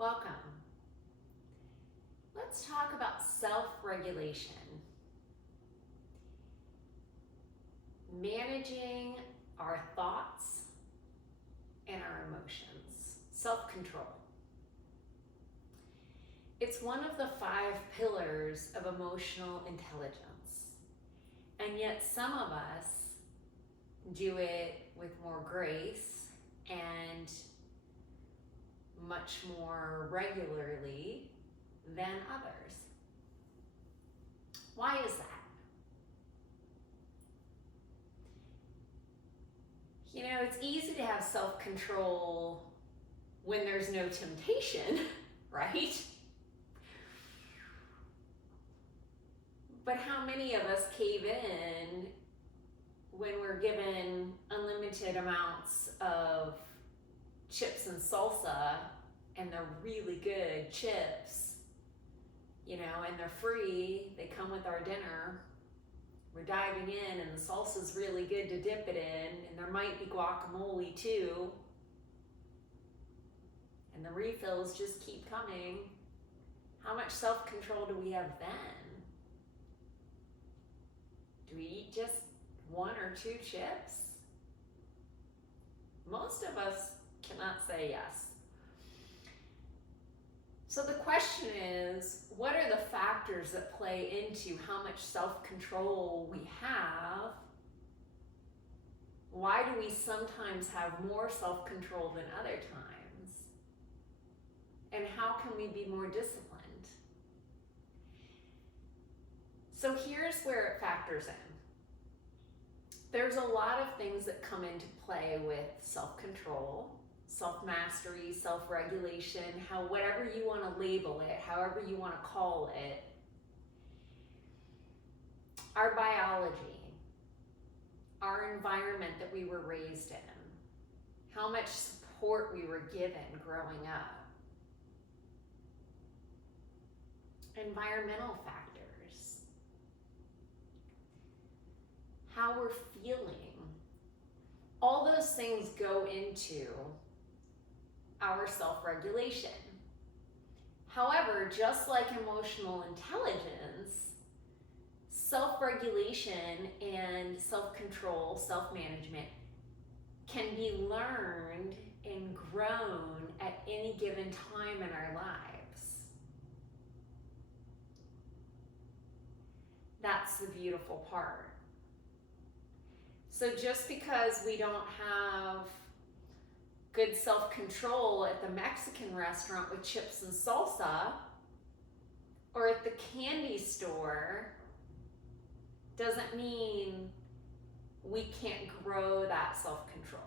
Welcome. Let's talk about self-regulation. Managing our thoughts and our emotions. Self-control. It's one of the 5 pillars of emotional intelligence. And yet some of us do it with more grace and much more regularly than others. Why is that? You know, it's easy to have self-control when there's no temptation, right? But how many of us cave in when we're given unlimited amounts of chips and salsa, and they're really good chips, you know, and they're free, they come with our dinner, we're diving in, and the salsa's really good to dip it in, and there might be guacamole too, and the refills just keep coming. How much self-control do we have then? Do we eat just 1 or 2 chips? Most of us cannot say yes. So the question is, what are the factors that play into how much self-control we have? Why do we sometimes have more self-control than other times? And how can we be more disciplined? So here's where it factors in. There's a lot of things that come into play with self-control, self-mastery, self-regulation, whatever you want to label it, however you want to call it. Our biology, our environment that we were raised in, how much support we were given growing up, environmental factors, how we're feeling. All those things go into our self-regulation. However, just like emotional intelligence, self-regulation and self-control, self-management can be learned and grown at any given time in our lives. That's the beautiful part. So just because we don't have good self-control at the Mexican restaurant with chips and salsa, or at the candy store, doesn't mean we can't grow that self-control.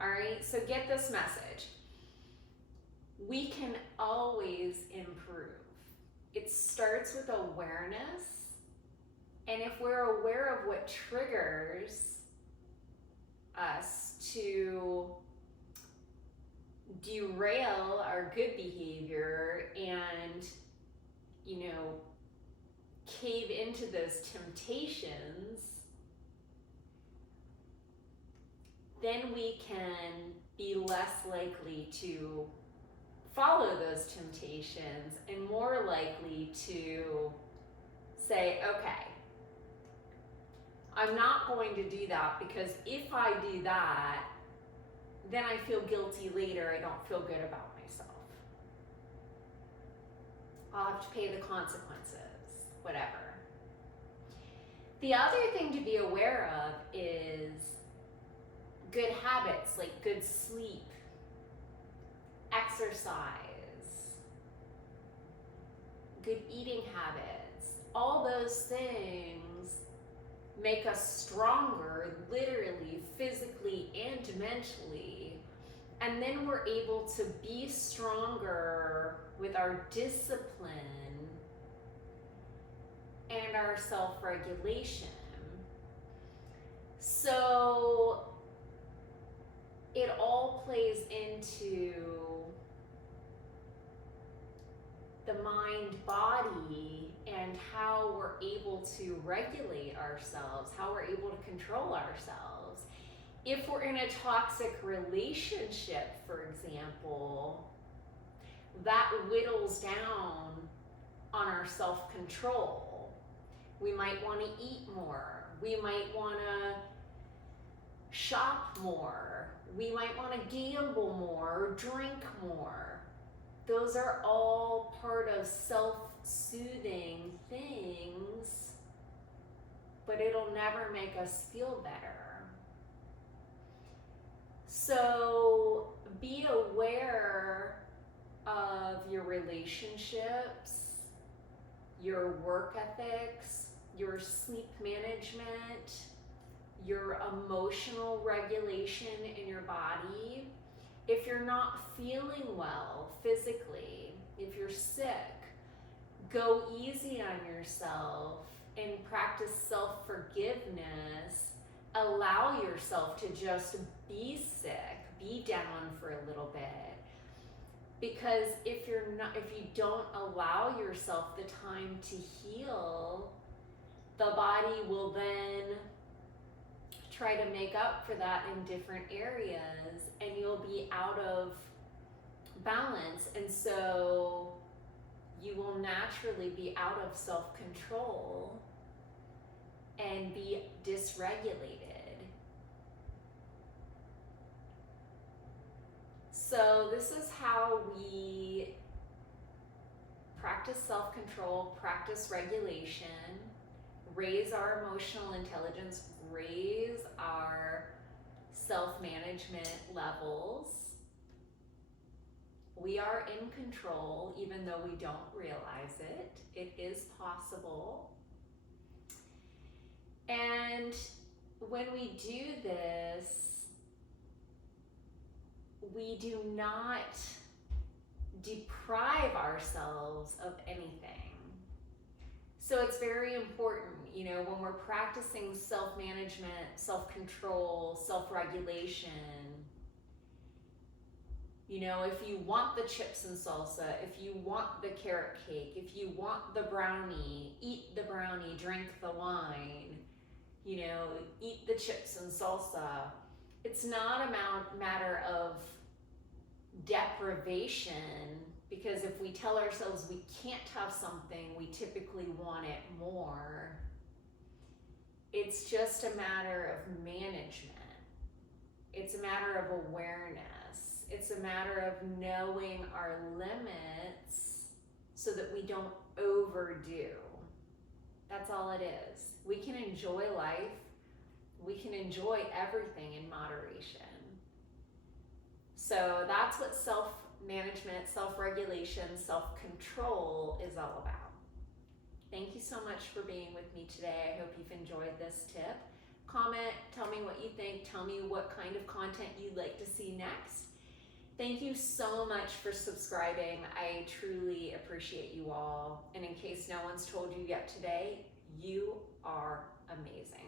All right, so get this message. We can always improve. It starts with awareness. And if we're aware of what triggers us to derail our good behavior and, you know, cave into those temptations, then we can be less likely to follow those temptations and more likely to say, okay, I'm not going to do that, because if I do that, then I feel guilty later. I don't feel good about myself. I'll have to pay the consequences, whatever. The other thing to be aware of is good habits like good sleep, exercise, good eating habits. All those things make us stronger, literally, physically, and mentally. And then we're able to be stronger with our discipline and our self-regulation. So it all plays into the mind-body and how we're able to regulate ourselves, how we're able to control ourselves. if we're in a toxic relationship, for example, that whittles down on our self-control. We might want to eat more. We might want to shop more. We might want to gamble more or drink more. Those are all part of self-soothing things, but it'll never make us feel better. So be aware of your relationships, your work ethics, your sleep management, your emotional regulation in your body. If you're not feeling well physically, if you're sick, go easy on yourself and practice self-forgiveness. Allow yourself to just be sick, be down for a little bit. Because if you don't allow yourself the time to heal, the body will then try to make up for that in different areas, and you'll be out of balance, and so you will naturally be out of self-control and be dysregulated. So this is how we practice self-control, practice regulation, raise our emotional intelligence, raise our self-management levels. We are in control, even though we don't realize it. It is possible. And when we do this, we do not deprive ourselves of anything. So it's very important, when we're practicing self-management, self-control, self-regulation, if you want the chips and salsa, if you want the carrot cake, if you want the brownie, eat the brownie, drink the wine, eat the chips and salsa. It's not a matter of deprivation, because if we tell ourselves we can't have something, we typically want it more. It's just a matter of management. It's a matter of awareness. It's a matter of knowing our limits so that we don't overdo. That's all it is. We can enjoy life. We can enjoy everything in moderation. So that's what self-management, self-regulation, self-control is all about. Thank you so much for being with me today. I hope you've enjoyed this tip. Comment, tell me what you think. Tell me what kind of content you'd like to see next. Thank you so much for subscribing. I truly appreciate you all. And in case no one's told you yet today, you are amazing.